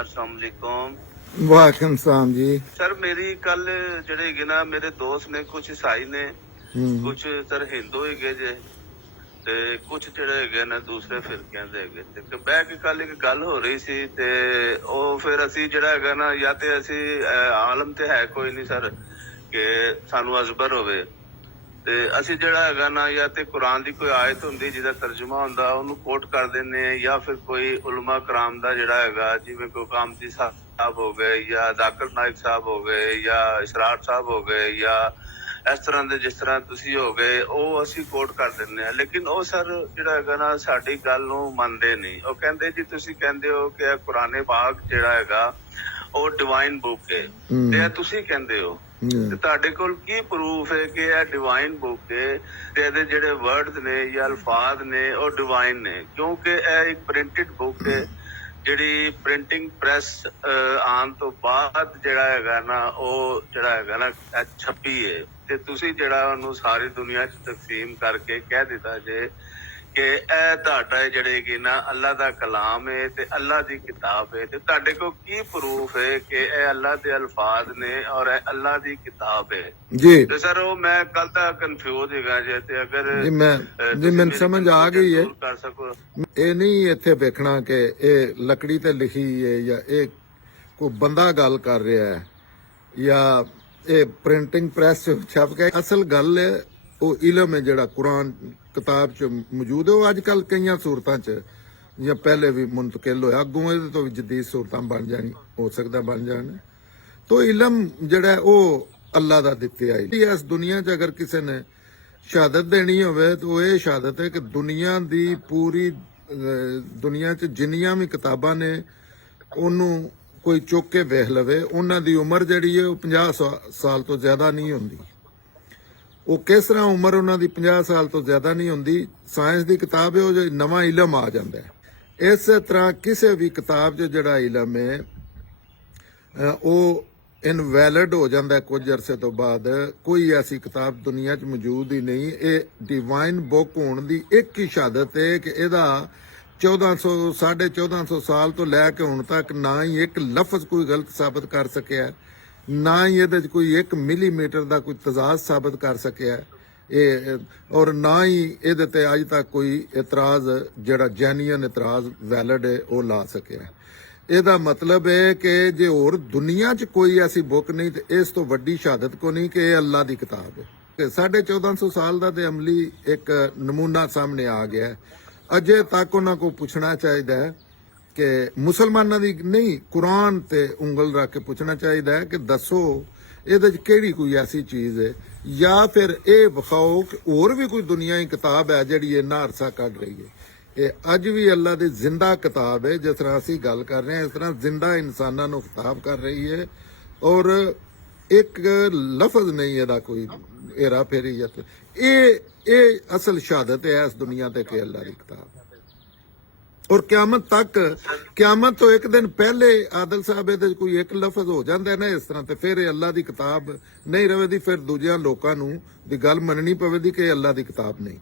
अस्सलाम वालेकुम वालेकुम सलाम जी। सर मेरी कल ਜਿਹੜੇ ਹੈਗੇ ਨਾ ਮੇਰੇ ਦੋਸਤ ਨੇ ਕੁਝ ਈਸਾਈ ਨੇ ਕੁਝ ਸਰ ਹਿੰਦੂ ਹੈਗੇ ਜੇ ਤੇ ਕੁਝ ਜਿਹੜੇ ਹੈਗੇ ਨਾ ਦੂਸਰੇ ਫਿਰਕਿਆਂ ਦੇ ਹੈਗੇ ਤੇ ਬਹਿ ਕੇ ਕੱਲ ਇੱਕ ਗੱਲ ਹੋ ਰਹੀ ਸੀ ਤੇ ਉਹ ਫਿਰ ਅਸੀਂ ਜਿਹੜਾ ਹੈਗਾ ਨਾ ਜਾਂ ਤੇ ਅਸੀਂ ਆਲਮ ਤੇ ਹੈ ਕੋਈ ਨਹੀਂ ਸਰ ਕਿ ਸਾਨੂੰ ਅਜ਼ਬਰ ਹੋਵੇ ਤੇ ਅਸੀਂ ਜਿਹੜਾ ਹੈਗਾ ਨਾ ਜਾਂ ਤੇ ਕੁਰਾਨ ਦੀ ਕੋਈ ਆਇਤ ਹੁੰਦੀ ਜਿਹਦਾ ਤਰਜਮਾ ਹੁੰਦਾ ਉਹਨੂੰ ਕੋਟ ਕਰ ਦਿੰਦੇ ਆ ਜਾਂ ਫਿਰ ਕੋਈ ਉਲਮਾ ਕਰਾਮ ਦਾ ਜਿਹੜਾ ਹੈਗਾ ਜਿਵੇਂ ਕੋਈ ਕਾਮਤੀ ਸਾਹਿਬ ਹੋ ਗਏ ਜਾਂ ਜ਼ਾਕਿਰ ਨਾਇਕ ਸਾਹਿਬ ਹੋ ਗਏ ਜਾਂ ਇਸਰਾਰ ਸਾਹਿਬ ਹੋ ਗਏ ਜਾਂ ਇਸ ਤਰ੍ਹਾਂ ਦੇ ਜਿਸ ਤਰ੍ਹਾਂ ਤੁਸੀਂ ਹੋ ਗਏ ਉਹ ਅਸੀਂ ਕੋਟ ਕਰ ਦਿੰਦੇ ਆ ਲੇਕਿਨ ਉਹ ਸਰ ਜਿਹੜਾ ਹੈਗਾ ਨਾ ਸਾਡੀ ਗੱਲ ਨੂੰ ਮੰਨਦੇ ਨਹੀਂ। ਉਹ ਕਹਿੰਦੇ ਜੀ ਤੁਸੀਂ ਕਹਿੰਦੇ ਹੋ ਕਿ ਕੁਰਾਨੇ ਪਾਕ ਜਿਹੜਾ ਹੈਗਾ ਉਹ ਡਿਵਾਈਨ ਬੁੱਕ ਹੈ ਤੇ ਤੁਸੀਂ ਕਹਿੰਦੇ ਹੋ ਤੇ ਤੁਹਾਡੇ ਕੋਲ ਕੀ ਪ੍ਰੂਫ ਹੈ ਕਿ ਇਹ ਡਿਵਾਈਨ ਬੁੱਕ ਹੈ ਤੇ ਇਹਦੇ ਜਿਹੜੇ ਵਰਡਸ ਨੇ ਜਾਂ ਅਲਫਾਜ਼ ਨੇ ਉਹ ਡਿਵਾਈਨ ਨੇ ਕਿਉਂਕਿ ਇਹ ਇੱਕ ਪ੍ਰਿੰਟਡ ਬੁੱਕ ਹੈ ਜਿਹੜੀ ਪ੍ਰਿੰਟਿੰਗ ਪ੍ਰੈਸ ਆਉਣ ਤੋਂ ਬਾਅਦ ਜਿਹੜਾ ਹੈਗਾ ਨਾ ਉਹ ਜਿਹੜਾ ਹੈਗਾ ਨਾ ਛਪੀ ਹੈ ਤੇ ਤੁਸੀਂ ਜਿਹੜਾ ਉਹਨੂੰ ਸਾਰੀ ਦੁਨੀਆ 'ਚ ਤਕਸੀਮ ਕਰਕੇ ਕਹਿ ਦਿੱਤਾ ਜੇ ਕਿ ਇਹ ਤੁਹਾਡਾ ਜਿਹੜੇ ਕਿ ਨਾ ਅੱਲਾ ਦਾ ਕਲਾਮ ਹੈ ਤੇ ਅੱਲਾ ਦੀ ਕਿਤਾਬ ਹੈ ਤੇ ਤੁਹਾਡੇ ਕੋਲ ਕੀ ਪ੍ਰੂਫ ਹੈ ਕਿ ਇਹ ਅੱਲਾ ਦੇ ਅਲਫਾਜ਼ ਨੇ ਔਰ ਇਹ ਅੱਲਾ ਦੀ ਕਿਤਾਬ ਹੈ ਜੀ ਤੇ ਸਰ ਉਹ ਮੈਂ ਕੱਲ ਤੱਕ ਕਨਫਿਊਜ਼ ਹੈਗਾ ਜੇ ਤੇ ਅਗਰ ਜੀ ਮੈਨੂੰ ਸਮਝ ਆ ਗਈ ਹੈ। ਕਰ ਸਕੋ ਇਹ ਨਹੀਂ ਇੱਥੇ ਵੇਖਣਾ ਕਿ ਇਹ ਲੱਕੜੀ ਤੇ ਲਿਖੀ ਹੈ ਜਾਂ ਇਹ ਕੋਈ ਬੰਦਾ ਗੱਲ ਕਰ ਰਿਹਾ ਹੈ ਜਾਂ ਇਹ ਪ੍ਰਿੰਟਿੰਗ ਪ੍ਰੈਸ ਛਪ ਕੇ ਅਸਲ ਗੱਲ ਹੈ ਉਹ ਇਲਮ ਹੈ ਜਿਹੜਾ ਕੁਰਾਨ ਕਿਤਾਬ 'ਚ ਮੌਜੂਦ ਹੈ ਉਹ ਅੱਜ ਕੱਲ ਕਈਆਂ ਸੂਰਤਾਂ 'ਚ ਜਾਂ ਪਹਿਲੇ ਵੀ ਮੁੰਤਕਿਲ ਹੋਇਆ ਅੱਗੋਂ ਇਹਦੇ ਤੋਂ ਵੀ ਜਦੀਦ ਸੂਰਤਾਂ ਬਣ ਜਾਣੀ ਹੋ ਸਕਦਾ ਬਣ ਜਾਣ ਤੋ ਇਲਮ ਜਿਹੜਾ ਉਹ ਅੱਲਾ ਦਾ ਦਿੱਤਾ ਹੈ। ਇਸ ਦੁਨੀਆ 'ਚ ਅਗਰ ਕਿਸੇ ਨੇ ਸ਼ਹਾਦਤ ਦੇਣੀ ਹੋਵੇ ਤਾਂ ਇਹ ਸ਼ਹਾਦਤ ਹੈ ਕਿ ਦੁਨੀਆ ਦੀ ਪੂਰੀ ਦੁਨੀਆ 'ਚ ਜਿੰਨੀਆਂ ਵੀ ਕਿਤਾਬਾਂ ਨੇ ਉਹਨੂੰ ਕੋਈ ਚੁੱਕ ਕੇ ਵੇਖ ਲਵੇ ਉਹਨਾਂ ਦੀ ਉਮਰ ਜਿਹੜੀ ਹੈ ਉਹ 50 ਸਾਲ ਤੋਂ ਜ਼ਿਆਦਾ ਨਹੀਂ ਹੁੰਦੀ। ਉਹ ਕਿਸ ਤਰ੍ਹਾਂ ਉਮਰ ਉਹਨਾਂ ਦੀ 50 ਸਾਲ ਤੋਂ ਜ਼ਿਆਦਾ ਨਹੀਂ ਹੁੰਦੀ ਸਾਇੰਸ ਦੀ ਕਿਤਾਬ ਹੈ ਉਹ ਜੋ ਨਵਾਂ ਇਲਮ ਆ ਜਾਂਦਾ ਹੈ। ਇਸੇ ਤਰ੍ਹਾਂ ਕਿਸੇ ਵੀ ਕਿਤਾਬ 'ਚ ਜਿਹੜਾ ਇਲਮ ਹੈ ਉਹ ਇਨਵੈਲਿਡ ਹੋ ਜਾਂਦਾ ਕੁਝ ਅਰਸੇ ਤੋਂ ਬਾਅਦ। ਕੋਈ ਐਸੀ ਕਿਤਾਬ ਦੁਨੀਆ 'ਚ ਮੌਜੂਦ ਹੀ ਨਹੀਂ। ਇਹ ਡਿਵਾਈਨ ਬੁੱਕ ਹੋਣ ਦੀ ਇੱਕ ਹੀ ਸ਼ਹਾਦਤ ਹੈ ਕਿ ਇਹਦਾ 1450 ਸਾਲ ਤੋਂ ਲੈ ਕੇ ਹੁਣ ਤੱਕ ਨਾ ਹੀ ਇੱਕ ਲਫ਼ਜ਼ ਕੋਈ ਗਲਤ ਸਾਬਤ ਕਰ ਸਕਿਆ ਨਾ ਹੀ ਇਹਦੇ 'ਚ ਕੋਈ 1 ਮਿਲੀਮੀਟਰ ਦਾ ਕੋਈ ਤਜ਼ਾਦ ਸਾਬਤ ਕਰ ਸਕਿਆ ਇਹ ਔਰ ਨਾ ਹੀ ਇਹਦੇ ਤੇ ਅੱਜ ਤੱਕ ਕੋਈ ਇਤਰਾਜ਼ ਜਿਹੜਾ ਜੈਨੂਇਨ ਇਤਰਾਜ਼ ਵੈਲਿਡ ਹੈ ਉਹ ਲਾ ਸਕਿਆ। ਇਹਦਾ ਮਤਲਬ ਹੈ ਕਿ ਜੇ ਹੋਰ ਦੁਨੀਆ 'ਚ ਕੋਈ ਐਸੀ ਬੁੱਕ ਨਹੀਂ ਤੇ ਇਸ ਤੋਂ ਵੱਡੀ ਸ਼ਹਾਦਤ ਕੋ ਨਹੀਂ ਕਿ ਇਹ ਅੱਲਾ ਦੀ ਕਿਤਾਬ ਹੈ। 1450 ਸਾਲ ਦਾ ਤੇ ਅਮਲੀ ਇੱਕ ਨਮੂਨਾ ਸਾਹਮਣੇ ਆ ਗਿਆ। ਅਜੇ ਤੱਕ ਉਹਨਾਂ ਕੋ ਪੁੱਛਣਾ ਚਾਹੀਦਾ ਹੈ ਕਿ ਮੁਸਲਮਾਨਾਂ ਦੀ ਨਹੀਂ ਕੁਰਾਨ ਤੇ ਉਂਗਲ ਰੱਖ ਕੇ ਪੁੱਛਣਾ ਚਾਹੀਦਾ ਹੈ ਕਿ ਦੱਸੋ ਇਹਦੇ 'ਚ ਕਿਹੜੀ ਕੋਈ ਐਸੀ ਚੀਜ਼ ਹੈ ਜਾਂ ਫਿਰ ਇਹ ਵਿਖਾਓ ਕਿ ਹੋਰ ਵੀ ਕੋਈ ਦੁਨੀਆਈ ਕਿਤਾਬ ਹੈ ਜਿਹੜੀ ਇੰਨਾ ਅਰਸਾ ਕੱਢ ਰਹੀ ਹੈ। ਇਹ ਅੱਜ ਵੀ ਅੱਲਾ ਦੀ ਜ਼ਿੰਦਾ ਕਿਤਾਬ ਹੈ। ਜਿਸ ਤਰ੍ਹਾਂ ਅਸੀਂ ਗੱਲ ਕਰ ਰਹੇ ਹਾਂ ਇਸ ਤਰ੍ਹਾਂ ਜ਼ਿੰਦਾ ਇਨਸਾਨਾਂ ਨੂੰ ਖਿਤਾਬ ਕਰ ਰਹੀ ਹੈ ਔਰ ਇੱਕ ਲਫ਼ਜ਼ ਨਹੀਂ ਇਹਦਾ ਕੋਈ ਏਰਾ ਫੇਰੀ ਜਾਂ ਇਹ ਅਸਲ ਸ਼ਹਾਦਤ ਹੈ ਇਸ ਦੁਨੀਆ ਤੇ ਕਿ ਅੱਲਾ ਦੀ ਕਿਤਾਬ ਔਰ ਕਿਆਮਤ ਤੋਂ ਇੱਕ ਦਿਨ ਪਹਿਲੇ ਆਦਲ ਸਾਹਿਬ ਇਹਦੇ ਕੋਈ ਇੱਕ ਲਫ਼ਜ਼ ਹੋ ਜਾਂਦਾ ਨਾ ਇਸ ਤਰ੍ਹਾਂ ਤੇ ਫਿਰ ਇਹ ਅੱਲਾ ਦੀ ਕਿਤਾਬ ਨਹੀਂ ਰਵੇਦੀ। ਫਿਰ ਦੂਜਿਆਂ ਲੋਕਾਂ ਨੂੰ ਦੀ ਗੱਲ ਮੰਨਣੀ ਪਵੇਗੀ ਕਿ ਇਹ ਅੱਲਾ ਦੀ ਕਿਤਾਬ ਨਹੀਂ।